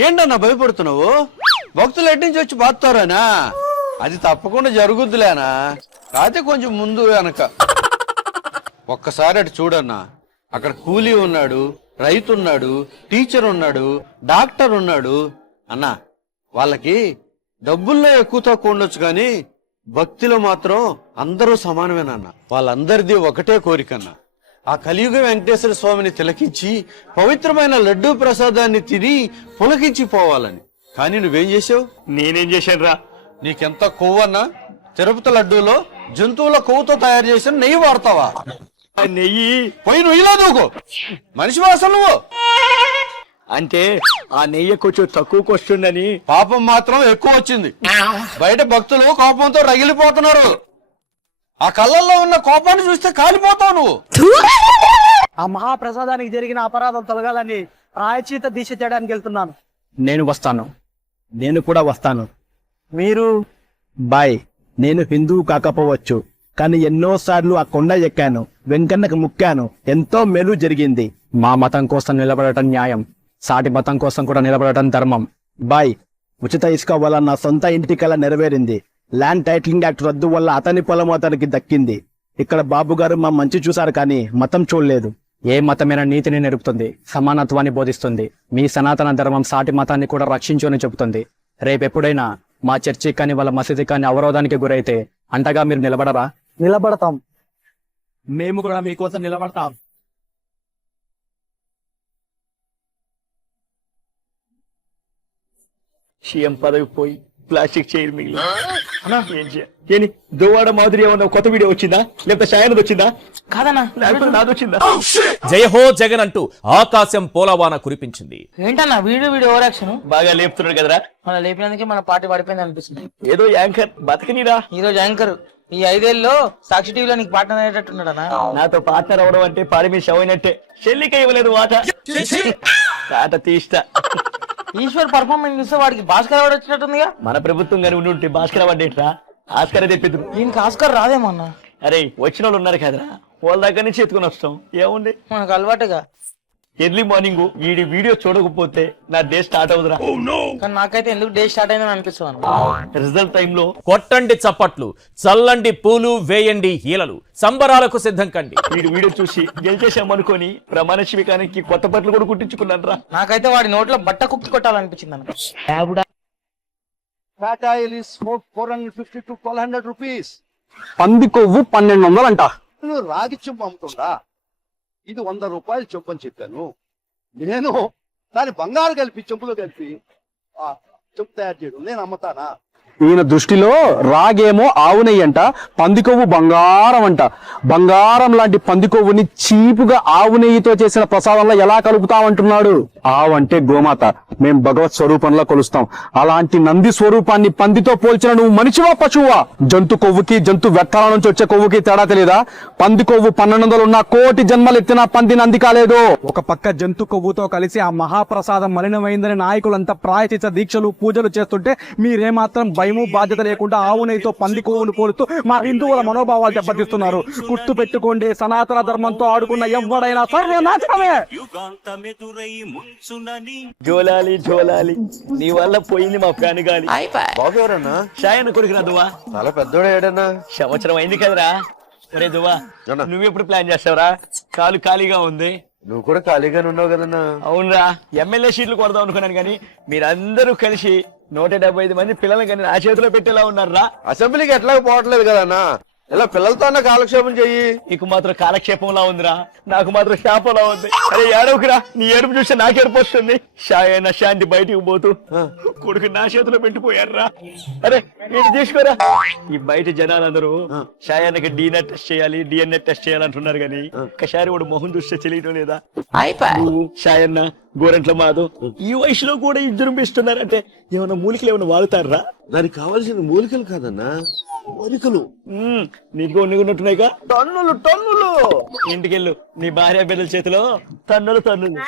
ఏంటన్నా భయపడుతున్నావు? భక్తులు ఎట్నుంచి వచ్చి బాగుతారానా? అది తప్పకుండా జరుగుద్దులేనా, కాకపోతే కొంచెం ముందు వెనక. ఒక్కసారి అటు చూడన్నా, అక్కడ కూలీ ఉన్నాడు, రైతు ఉన్నాడు, టీచర్ ఉన్నాడు, డాక్టర్ ఉన్నాడు. అన్నా వాళ్ళకి డబ్బుల్లో ఎక్కువ తక్కువ ఉండొచ్చు కానీ భక్తిలో మాత్రం అందరూ సమానమేనన్న. వాళ్ళందరిది ఒకటే కోరికన్నా, ఆ కలియుగ వెంకటేశ్వర స్వామిని తిలకించి పవిత్రమైన లడ్డూ ప్రసాదాన్ని తిని పులకించి పోవాలని. కానీ నువ్వేం చేసావు? నేనేం చేశాను రా? నీకెంత కొవ్వన్నా? తిరుపతి లడ్డూలో జంతువుల కొవ్వుతో తయారు చేసిన నెయ్యి వాడతావా? నెయ్యి పోయి నువ్వులా దూకు, మనిషి వాసన నువ్వు. అంటే ఆ నెయ్యి కొంచెం తక్కువకి వస్తుందని. పాపం మాత్రం ఎక్కువ వచ్చింది. బయట భక్తులు కోపంతో రగిలిపోతున్నారు. ఆ కళ్ళల్లో ఉన్న కోపాన్ని చూస్తే కాలిపోతావు నువ్వు. ఆ మహాప్రసాదానికి జరిగిన అపరాధం తొలగాలని ప్రాయశ్చిత దీక్ష చేయడానికి వెళ్తున్నాను. నేను వస్తాను. నేను కూడా వస్తాను. మీరు? బాయ్, నేను హిందువు కాకపోవచ్చు, కానీ ఎన్నోసార్లు ఆ కొండ ఎక్కాను, వెంకన్నకు ముక్కాను, ఎంతో మేలు జరిగింది. మా మతం కోసం నిలబడటం న్యాయం, సాటి మతం కోసం కూడా నిలబడటం ధర్మం. బాయ్, ఉచిత ఇసుక వల్ల నా సొంత ఇంటి కల నెరవేరింది. ల్యాండ్ టైటిలింగ్ యాక్ట్ రద్దు వల్ల అతని పొలం అతనికి దక్కింది. ఇక్కడ బాబు గారు మా మంచి చూశారు కానీ మతం చూడలేదు. ఏ మతమైనా నీతిని నేర్పుతుంది, సమానత్వాన్ని బోధిస్తుంది. మీ సనాతన ధర్మం సాటి మతాన్ని కూడా రక్షించు అని చెబుతుంది. రేపెప్పుడైనా మా చర్చి కానీ వాళ్ళ మసీదు కానీ అవరోధానికి గురైతే అంటగా మీరు నిలబడరా? నిలబడతాం. మేము కూడా మీకోసం నిలబడతాం. సీఎం పదవి పోయి ప్లాస్టిక్ చైర్ మిగిలి ఏంటి దువ్వాడ మాదిరి ఏమన్నా కొత్త వీడియో వచ్చిందా, లేకపోతే షాయనది వచ్చిందా? కాదన్నా, లేకపోతే నాది వచ్చిందా? జయ హో జగన్ అంటూ ఆకాశం పోలవాన కురిపించింది. ఏంటన్నా వీడియో ఓవర్ యాక్షన్? బాగా లేపుతున్నాడు కదరా. మన లేపినందుకే మన పార్టీ పడిపోయింది అనిపిస్తుంది. ఏదో యాంకర్ బతకనిరా. ఈ రోజు యాంకర్ ఈ 5 ఏళ్ళలో సాక్షి టీవీలో నీకు పార్ట్నర్ అయ్యేటట్టున్నాడనా? నాతో పార్ట్నర్ అవడం అంటే పాడి మీద షవ్ అయినట్టే. చెల్లిక ఇవ్వలేదు వాట తాట తీస్తా. ఈశ్వర్ పర్ఫార్మెన్స్ చూస్తే వాడికి భాస్కర్ అవార్డు వచ్చినట్టుందిగా. మన ప్రభుత్వం గాని ఉండి ఉంటే భాస్కర్ అవార్డు ఏంట్రా? ఆస్కర్ తెప్పిద్దు. దీనికి ఆస్కర్ రాదేమన్నా? అరే వచ్చిన వాళ్ళు ఉన్నారు కదరా, వాళ్ళ దగ్గర నుంచి ఎత్తుకుని వస్తాం. ఏముంది మనకు అలవాటుగా. ఎర్లీ మార్నింగ్ ఈ వీడియో చూడకపోతే నా డే స్టార్ట్ అవుతురా. కానీ నాకైతే ఎందుకు డే స్టార్ట్ అయిందని అనిపిస్తుంది. రిజల్ట్ టైంలో కొట్టండి చప్పట్లు, చల్లండి పూలు, వేయండి ఈలలు, సంబరాలకు సిద్ధం కండి. వీడియో చూసి గెలిచేసామనుకొని ప్రమాణ స్వీకారానికి కొత్త బట్టలు కూడా కుట్టించుకున్నాను రా. నాకైతే వాడి నోట్లో బట్ట కుక్కి కొట్టాలనిపించింది అన్న. Fat oil is 450 to 1200 rupees. పంది కొవ్వు 1200 అంట. రాగి చెంపు అమ్ముతుందా? ఇది 100 రూపాయలు చెంపు అని చెప్పాను నేను. దాని బంగారు కలిపి చెంపులో కలిపి చెంపు తయారు చేయడం నేను అమ్ముతానా? ఈయన దృష్టిలో రాగేమో ఆవు నెయ్యి అంట, పంది కొవ్వు బంగారం అంట. బంగారం లాంటి పంది కొవ్వుని చీపుగా ఆవు నెయ్యితో చేసిన ప్రసాదంలో ఎలా కలుపుతామంటున్నాడు? ఆవు అంటే గోమాత, మేం భగవత్ స్వరూపంలో కొలుస్తాం. అలాంటి నంది స్వరూపాన్ని పందితో పోల్చిన నువ్వు మనిషివా పశువా? జంతు కొవ్వుకి జంతు వ్యర్థాల నుంచి వచ్చే కొవ్వుకి తేడా తెలీదా? పంది కొవ్వు 1200 ఉన్న కోటి జన్మలెత్తిన పంది నంది కాలేదు. ఒక పక్క జంతు కొవ్వుతో కలిసి ఆ మహాప్రసాదం మలినమైందని నాయకులంతా ప్రాయచిత దీక్షలు పూజలు చేస్తుంటే మీరేమాత్రం భయము బాధ్యత లేకుండా ఆవు నెయ్యితో పంది కొవ్వును పోలుతూ మా హిందువుల మనోభావాలు దెబ్బతీస్తున్నారు. గుర్తు పెట్టుకోండి, సనాతన ధర్మంతో ఆడుకున్న ఎవడైనా సరే నాశనమే. జోలాలి జోలాలి, నీ వల్ల పోయింది మా ఫ్యాన్ గాలి. బాబు ఎవరన్నా? షాయన కొడుకురా దువ్వా. చాలా పెద్దోడు ఏడన్నా? సంవత్సరం అయింది కదరా. ఒరే దువ్వా, నువ్వెప్పుడు ప్లాన్ చేస్తావురా? కాలు ఖాళీగా ఉంది. నువ్వు కూడా ఖాళీగానే ఉన్నావు కదన్నా? అవునరా, ఎమ్మెల్యే సీట్లు కొడదాం అనుకున్నాను కానీ మీరందరూ కలిసి 175 మంది పిల్లలు కానీ నా చేతిలో పెట్టేలా ఉన్నారా. అసెంబ్లీకి ఎట్లాగ పోవట్లేదు కదన్నా, ఇలా పిల్లలతో కాలక్షేపం చెయ్యి. నీకు మాత్రం కాలక్షేపంలా ఉందిరా, నాకు మాత్రం శాపంలా ఉంది. అరే ఏడవకురా, నీ ఏడుపు చూస్తే నాకు ఏడుపు వస్తుంది. షాయన శాంతి బయటికి పోతూ కొడుకు నా చేతిలో పెట్టిపోయారా. అరే ఏంటి తీసుకోరా. ఈ బయట జనాలందరూ షాయనకి డీఎన్ఏ టెస్ట్ చేయాలి, డిఎన్ఏ టెస్ట్ చేయాలంటున్నారు కానీ ఒక్కసారి వాడు మొహం చూస్తే తెలియటం లేదా? షాయన్న గోరంట్ల మాధవ్ ఈ వయసులో కూడా ఇద్దరు పిస్తున్నారంటే ఏమన్నా మూలికలు ఏమన్నా వాడుతారా? దానికి కావాల్సిన మూలికలు కాదన్నా, మూలికలు. నీకు ఉన్నట్టున్నాయిగా టన్నులు టన్నులు. ఇంటికెళ్ళు, నీ భార్య బిడ్డల చేతిలో టన్నులు టన్నులు.